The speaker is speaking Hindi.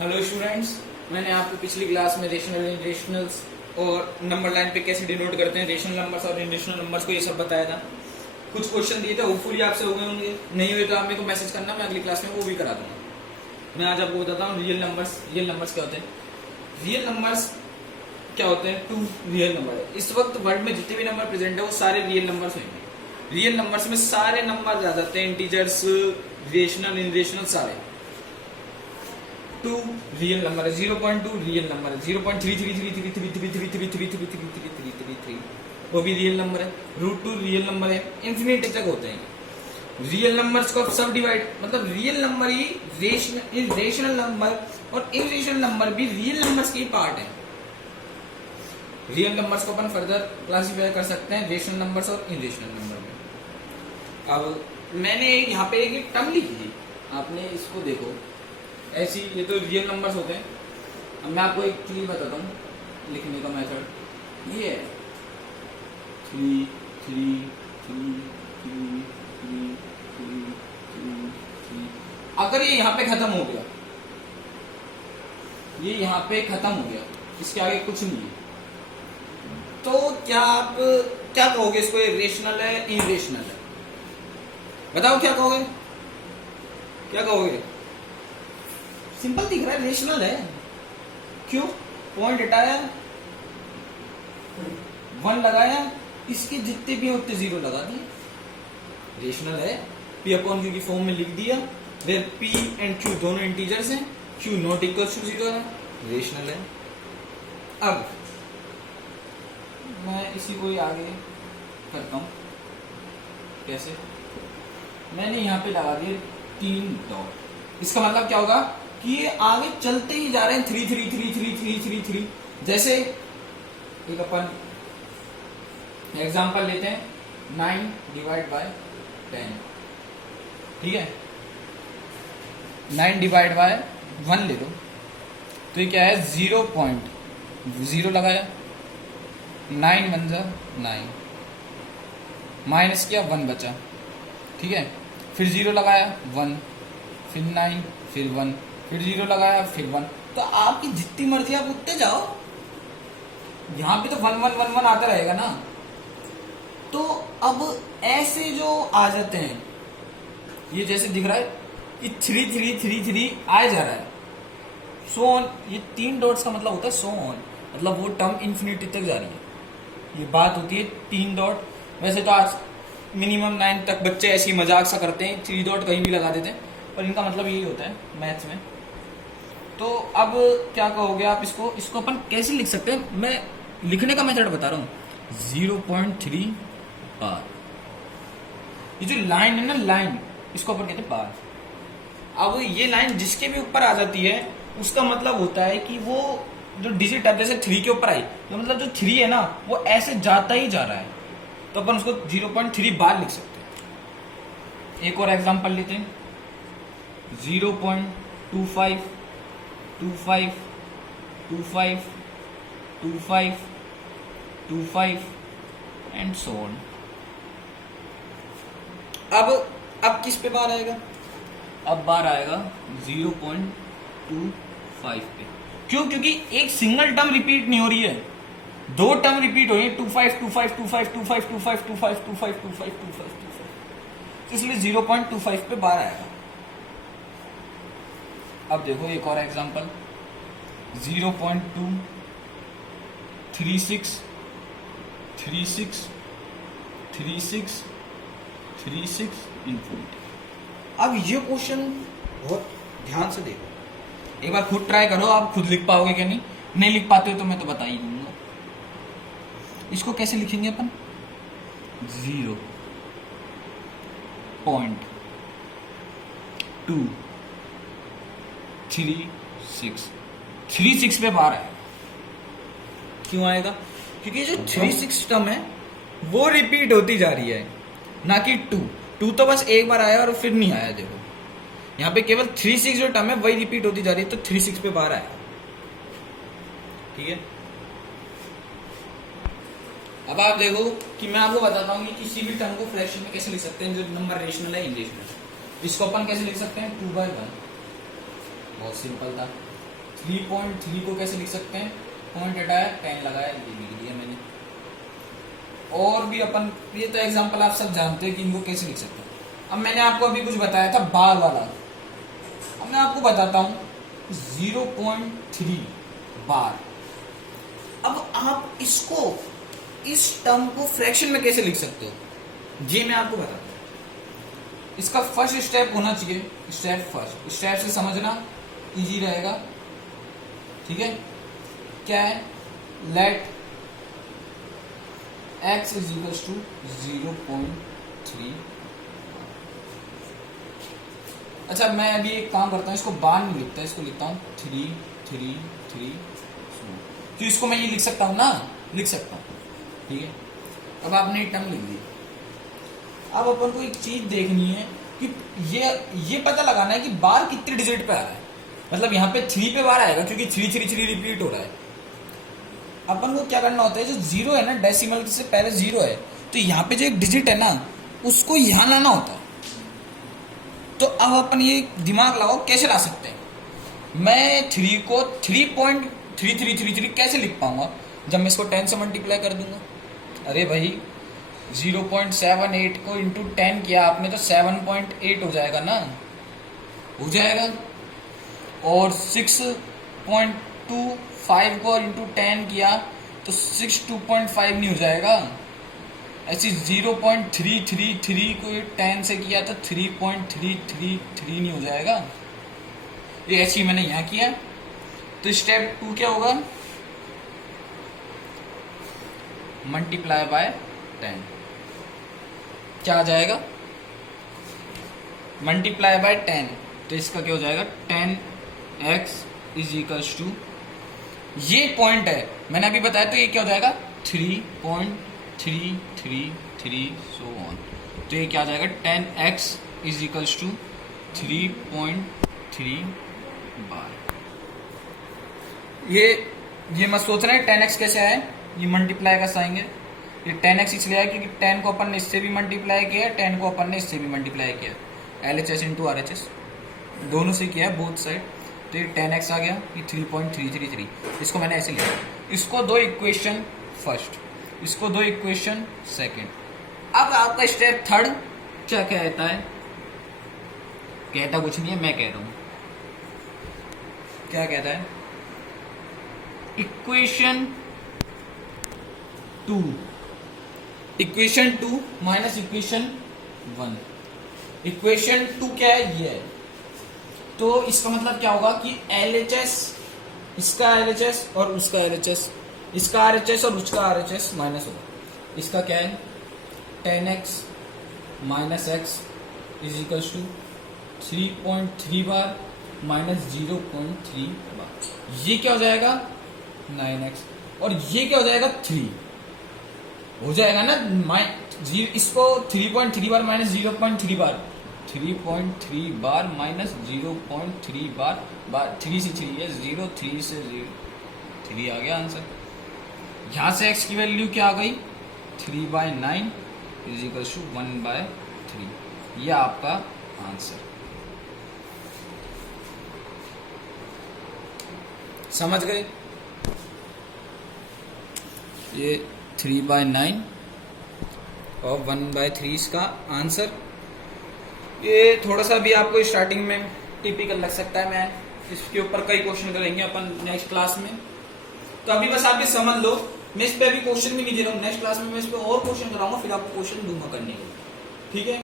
हेलो स्टूडेंट्स, मैंने आपको पिछली क्लास में रेशनल इरेशनल्स और नंबर लाइन पे कैसे डिनोट करते हैं रेशनल नंबर्स और इरेशनल नंबर्स को, ये सब बताया था। कुछ क्वेश्चन दिए थे, होपफुली आपसे हो गए होंगे। नहीं हुए तो आप मेरे को मैसेज करना, मैं अगली क्लास में वो भी करा दूंगा। मैं आज आपको बताता हूँ रियल नंबर्स। रियल नंबर्स क्या होते हैं? रियल नंबर्स क्या होते हैं? Two real number. इस वक्त वर्ल्ड में जितने भी नंबर प्रेजेंट है वो सारे रियल नंबर्स होंगे। रियल नंबर्स में सारे नंबर आ जाते हैं, इंटीजर्स, रेशनल, इरेशनल, सारे। टू रियल नंबर है, 0.2 रियल नंबर है, 0.33333333333333 वो भी रियल नंबर है, √2 रियल नंबर है, इन्फिनिटी तक होते हैं। रियल नंबर्स को सब डिवाइड, मतलब रियल नंबर ही रेशनल नंबर और इरेशनल नंबर भी रियल नंबर्स के पार्ट है। रियल नंबर्स को अपन फर्दर क्लासिफाई कर सकते हैं रेशनल नंबर्स और इरेशनल नंबर में। अब मैंने यहाँ पे एक टर्म लिखी है, आपने इसको देखो ऐसी, ये तो रियल नंबर्स होते हैं। अब मैं आपको एक चीज बताता हूँ लिखने का मेथड, ये है 3 3 3 3 3 3 3। अगर ये यहाँ पे खत्म हो गया, ये यहाँ पे खत्म हो गया, इसके आगे कुछ नहीं है, तो क्या आप क्या कहोगे इसको? ये रेशनल है, इरेशनल है? बताओ क्या कहोगे, क्या कहोगे? सिंपल दिख रहा है, रेशनल है। क्यों? पॉइंट हटाया, 1 लगाया, इसके जितने भी उतने 0 लगा दिए, रेशनल है। P अपॉन Q की फॉर्म में लिख दिया, वेयर P एंड Q दोनों इंटीजर्स हैं, Q नॉट इक्वल टू 0 है, रेशनल है। अब मैं इसी को ही आगे करता हूं। कैसे? मैंने यहाँ पे लगा दिए 3 डॉट। इसका मतलब क्या होगा कि ये आगे चलते ही जा रहे हैं, 3 3 3 3 3 3 3। जैसे एक अपन एग्जांपल लेते हैं, 9 डिवाइड बाय 10, ठीक है? 9 डिवाइड बाय 1 ले लो, तो ये क्या है? 0.0 लगाया, 9 1 जा 9, माइनस किया, 1 बचा, ठीक है? फिर 0 लगाया, 1, फिर 9, फिर 1, फिर 0 लगाया, फिर 1। तो आपकी जितनी मर्जी आप उतने जाओ, यहां पे तो 1 1 1 1 आता रहेगा ना। तो अब ऐसे जो आ जाते हैं, ये जैसे दिख रहा है कि 3 3 3 3 आया जा रहा है, सो ऑन। ये 3 डॉट्स का मतलब होता है सो ऑन, मतलब वो टर्म इन्फिनिटी तक जा रही है। ये बात होती है 3 डॉट। वैसे तो आज मिनिमम 9 तक बच्चे ऐसी मजाक सा करते हैं, 3 डॉट कहीं भी लगा देते हैं, पर इनका मतलब यही होता है मैथ्स में। तो अब क्या कहोगे आप इसको? इसको अपन कैसे लिख सकते हैं? मैं लिखने का मेथड बता रहा हूँ, 0.3 बार। ये जो लाइन है ना, लाइन, इसको अपन कहते हैं बार। अब ये लाइन जिसके भी ऊपर आ जाती है, उसका मतलब होता है कि वो जो डिजिट है, जैसे 3 के ऊपर आई, तो मतलब जो 3 है ना, वो ऐसे जाता ही जा रहा है, तो अपन उसको 0.3 बार लिख सकते हैं। एक और एग्जांपल लेते हैं, 0.25 25 25 25 25 एंड सो ऑन। अब किस पे बार आएगा? अब बार आएगा 0.25 पे। क्यों? क्योंकि एक सिंगल टर्म रिपीट नहीं हो रही है, 2 टर्म रिपीट हो रही है, 25 25 25 25 25 25 25 25 25, इसलिए 0.25 पे बार आएगा। अब देखो एक और एग्जांपल, 0.2 36 36 36 36 इन्फिनिटी। अब ये क्वेश्चन बहुत ध्यान से देखो, एक बार खुद ट्राई करो, आप खुद लिख पाओगे क्या? नहीं लिख पाते हो तो मैं तो बता ही दूंगा। इसको कैसे लिखेंगे अपन? 0.236 पे बार आएगा। क्यों आएगा? क्योंकि जो 36 टर्म है वो रिपीट होती जा रही है, ना कि 2 तो बस एक बार आया और फिर नहीं आया। देखो यहाँ पे केवल 36 जो टर्म है वही रिपीट होती जा रही है, तो 36 पे बार आएगा, ठीक है? अब आप देखो कि मैं आपको बताता हूँ कि किसी भी टर्म को फ्रैक्शन में कैसे लिख सकते हैं, जो नंबर रेशनल है, इरेशनल। इसको अपन कैसे लिख सकते हैं? 2/1। बहुत सिंपल था, 3.3 को कैसे लिख सकते हैं, पॉइंट हटाया 10 लगाया, ये लिख दिया मैंने। और भी अपन, ये तो एग्जांपल आप सब जानते हैं कि इनको कैसे लिख सकते हैं। अब मैंने आपको अभी कुछ बताया था बार वाला, अब मैं आपको बताता हूं 0.3 बार। अब आप इसको, इस टर्म को फ्रैक्शन में कैसे लिख सकते हो, ये मैं आपको बताता हूं। इसका फर्स्ट स्टेप होना चाहिए, स्टेप फर्स्ट, स्टेप से समझना इजी रहेगा, ठीक है। क्या है, let x is equal to 0.3। अच्छा, मैं अभी एक काम करता हूं, इसको बार नहीं लिखता, इसको लिखता हूं 3 3 3। तो इसको मैं ये लिख सकता हूं ना, लिख सकता हूं, ठीक है। अब आपने टर्म लिख दी। अब अपन को एक चीज देखनी है कि ये पता लगाना है कि बार कितने डिजिट पे आ रहा है। मतलब यहाँ पे 3 पे बार आएगा क्योंकि 3 3 3 रिपीट हो रहा है। अपन को क्या करना होता है, जो जीरो है ना, डेसिमल से पहले जीरो है, तो यहाँ पे जो एक डिजिट है ना, उसको यहाँ लाना होता है। तो अब अपन ये दिमाग लगाओ कैसे ला सकते हैं। मैं 3 को 3.3333 कैसे लिख पाऊंगा जब मैं इसको 10 से मल्टीप्लाई कर दूंगा। अरे भाई 0.78 को इंटू 10 किया आपने तो 7.8 हो जाएगा ना, हो जाएगा। और 6.25 को इंटू 10 किया तो 62.5 नहीं हो जाएगा। ऐसी 0.333 को 10 से किया तो 3.333 नहीं हो जाएगा। ये ऐसी मैंने यहाँ किया। तो स्टेप 2 क्या होगा, मल्टीप्लाई बाय 10। क्या आ जाएगा, मल्टीप्लाई बाय 10, तो इसका क्या हो जाएगा 10x इज इक्वल्स टू, ये पॉइंट है मैंने अभी बताया, तो ये क्या हो जाएगा 3.333 सो ऑन। तो ये क्या आ जाएगा 10x इज इक्वल्स टू 3.3 बार। ये मत सोचना है 10x कैसे आए, ये मल्टीप्लाई का आएंगे। ये 10x इसलिए आया क्योंकि 10 को अपन ने इससे भी मल्टीप्लाई किया, 10 को अपन ने इससे भी मल्टीप्लाई किया, LHS इंटू RHS दोनों से किया बोथ साइड। तो ये 10x आ गया, ये 3.333, इसको मैंने ऐसे लिखा। इसको दो इक्वेशन फर्स्ट, इसको दो इक्वेशन सेकंड। अब आपका स्टेप थर्ड क्या कहता है, कहता कुछ नहीं है, मैं कह रहा हूं क्या कहता है। Equation 2 minus equation 1। इक्वेशन 2 क्या है, ये है। तो इसका मतलब क्या होगा कि LHS, इसका LHS और उसका LHS, इसका RHS और उसका RHS माइनस होगा। इसका क्या है 10x minus x is equal to 3.3 bar minus 0.3 bar. ये क्या हो जाएगा 9x, और ये क्या हो जाएगा 3 हो जाएगा ना। इसको 3.3 बार माइनस 0.3 बार, 3.3 बार माइनस 0.3 बार, 3 से 3 है 0, 3 से 0, 3 आ गया आंसर। यहां से x की वैल्यू क्या आ गई 3/9 इज इक्वल टू 1/3। यह आपका आंसर। समझ गए, ये 3/9 और 1/3 इसका आंसर। ये थोड़ा सा भी आपको स्टार्टिंग में टिपिकल लग सकता है, मैं इसके ऊपर कई क्वेश्चन करेंगे अपन नेक्स्ट क्लास में। तो अभी बस आप ये समझ लो, मैं इस पे अभी क्वेश्चन भी नहीं दे रहा हूँ, नेक्स्ट क्लास में मैं इस पे और क्वेश्चन कराऊंगा, फिर आपको क्वेश्चन दूंगा करने के लिए, ठीक है।